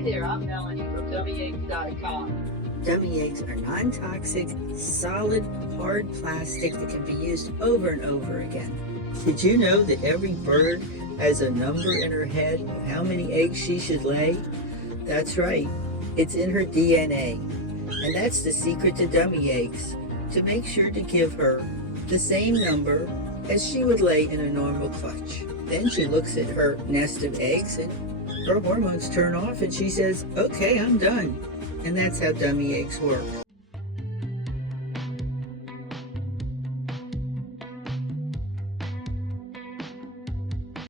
Hi there, I'm Melanie from DummyEggs.com. Dummy eggs are non-toxic, solid, hard plastic that can be used over and over again. Did you know that every bird has a number in her head of how many eggs she should lay? That's right, it's in her DNA. And that's the secret to dummy eggs, to make sure to give her the same number as she would lay in a normal clutch. Then she looks at her nest of eggs and her hormones turn off and she says, okay, I'm done. And that's how dummy eggs work.